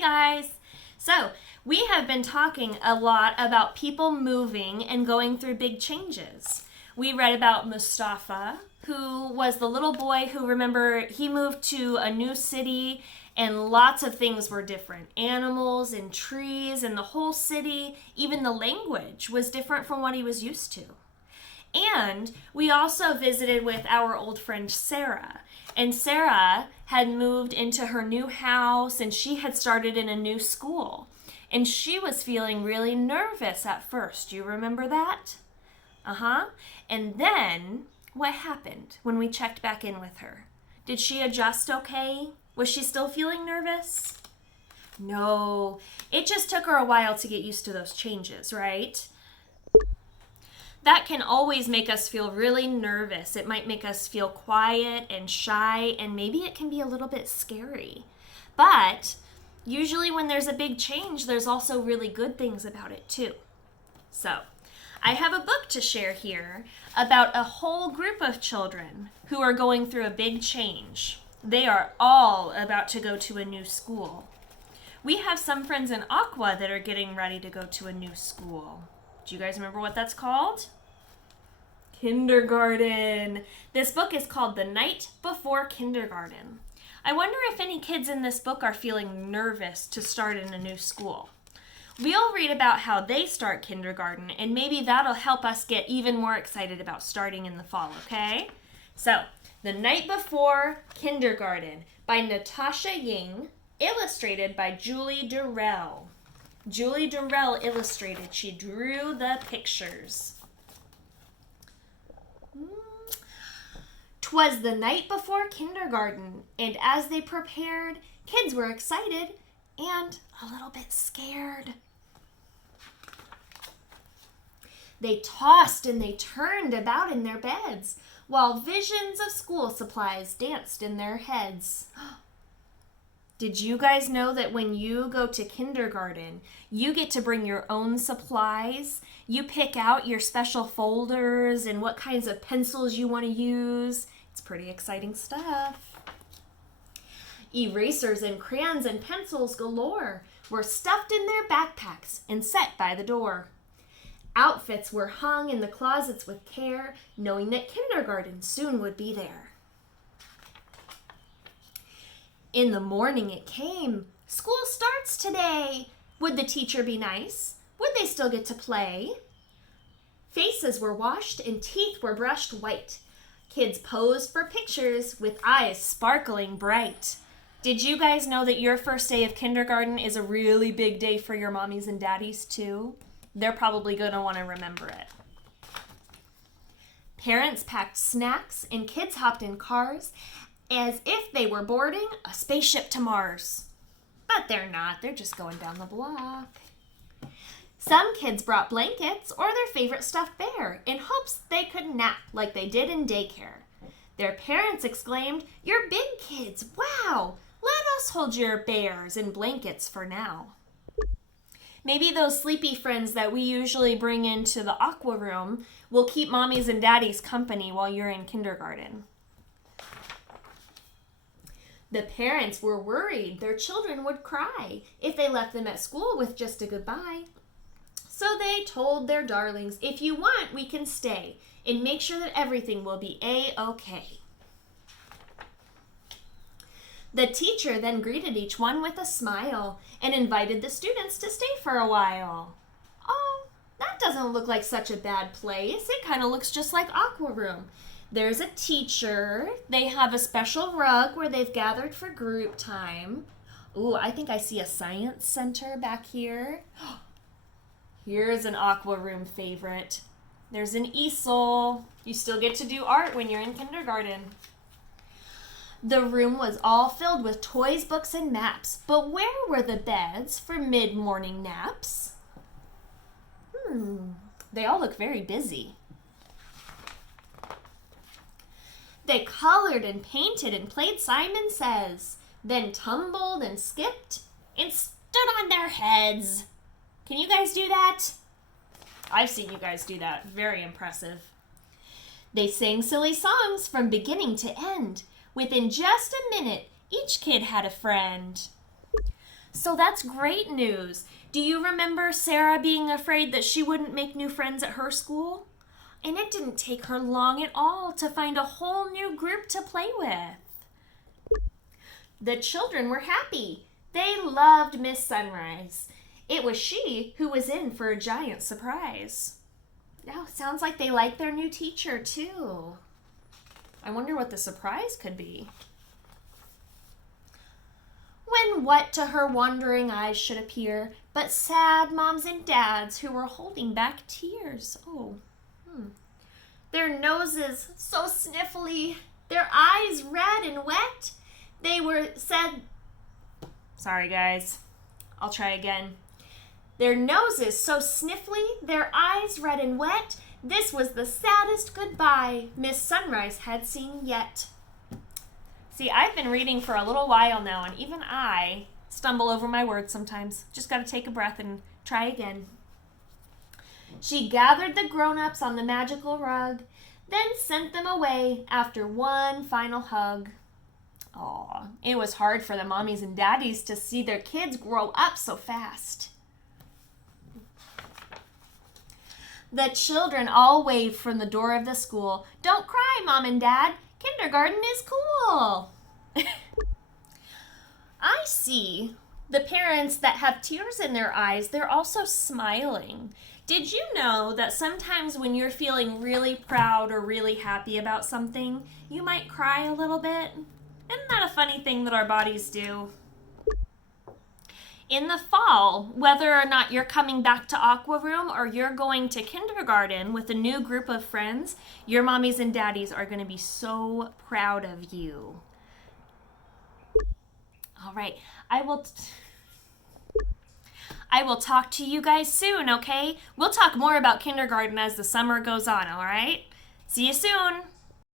Hey guys! So, we have been talking a lot about people moving and going through big changes. We read about Mustafa, who was the little boy who, remember, he moved to a new city and lots of things were different. Animals and trees and the whole city, even the language was different from what he was used to. And we also visited with our old friend Sarah. And Sarah had moved into her new house and she had started in a new school. And she was feeling really nervous at first. Do you remember that? And then what happened when we checked back in with her? Did she adjust okay? Was she still feeling nervous? No, it just took her a while to get used to those changes, right? That can always make us feel really nervous. It might make us feel quiet and shy, and maybe it can be a little bit scary. But usually when there's a big change, there's also really good things about it too. So, I have a book to share here about a whole group of children who are going through a big change. They are all about to go to a new school. We have some friends in Aqua that are getting ready to go to a new school. Do you guys remember what that's called? Kindergarten. This book is called The Night Before Kindergarten. I wonder if any kids in this book are feeling nervous to start in a new school. We'll read about how they start kindergarten, and maybe that'll help us get even more excited about starting in the fall, okay? So, The Night Before Kindergarten by Natasha Ying, illustrated by Julie Durrell. Julie Durrell illustrated. She drew the pictures. 'Twas the night before kindergarten, and as they prepared, kids were excited and a little bit scared. They tossed and they turned about in their beds, while visions of school supplies danced in their heads. Did you guys know that when you go to kindergarten, you get to bring your own supplies? You pick out your special folders and what kinds of pencils you want to use. It's pretty exciting stuff. Erasers and crayons and pencils galore were stuffed in their backpacks and set by the door. Outfits were hung in the closets with care, knowing that kindergarten soon would be there. In the morning it came. School starts today. Would the teacher be nice? Would they still get to play? Faces were washed and teeth were brushed white. Kids posed for pictures with eyes sparkling bright. Did you guys know that your first day of kindergarten is a really big day for your mommies and daddies too? They're probably going to want to remember it. Parents packed snacks and kids hopped in cars as if they were boarding a spaceship to Mars. But they're not. They're just going down the block. Some kids brought blankets or their favorite stuffed bear in hopes they could nap like they did in daycare. Their parents exclaimed, "You're big kids. Wow! Let us hold your bears and blankets for now." Maybe those sleepy friends that we usually bring into the Aqua room will keep mommies and daddies company while you're in kindergarten. The parents were worried their children would cry if they left them at school with just a goodbye. So they told their darlings, "If you want, we can stay and make sure that everything will be A-okay." The teacher then greeted each one with a smile and invited the students to stay for a while. Oh, that doesn't look like such a bad place. It kind of looks just like Aqua Room. There's a teacher. They have a special rug where they've gathered for group time. Ooh, I think I see a science center back here. Here's an Aqua Room favorite. There's an easel. You still get to do art when you're in kindergarten. The room was all filled with toys, books, and maps. But where were the beds for mid-morning naps? They all look very busy. They colored and painted and played Simon Says, then tumbled and skipped and stood on their heads. Can you guys do that? I've seen you guys do that. Very impressive. They sang silly songs from beginning to end. Within just a minute, each kid had a friend. So that's great news. Do you remember Sarah being afraid that she wouldn't make new friends at her school? And it didn't take her long at all to find a whole new group to play with. The children were happy. They loved Miss Sunrise. It was she who was in for a giant surprise. Now, sounds like they like their new teacher, too. I wonder what the surprise could be. When what to her wondering eyes should appear but sad moms and dads who were holding back tears. Their noses so sniffly, their eyes red and wet. They were said, sorry guys, I'll try again. Their noses so sniffly, their eyes red and wet. This was the saddest goodbye Miss Sunrise had seen yet. See, I've been reading for a little while now, and even I stumble over my words sometimes. Just gotta take a breath and try again. She gathered the grown-ups on the magical rug, then sent them away after one final hug. Aw, it was hard for the mommies and daddies to see their kids grow up so fast. The children all waved from the door of the school. Don't cry, Mom and Dad. Kindergarten is cool. I see. The parents that have tears in their eyes, they're also smiling. Did you know that sometimes when you're feeling really proud or really happy about something, you might cry a little bit? Isn't that a funny thing that our bodies do? In the fall, whether or not you're coming back to Aqua Room or you're going to kindergarten with a new group of friends, your mommies and daddies are going to be so proud of you. All right, I will talk to you guys soon, okay? We'll talk more about kindergarten as the summer goes on, all right? See you soon.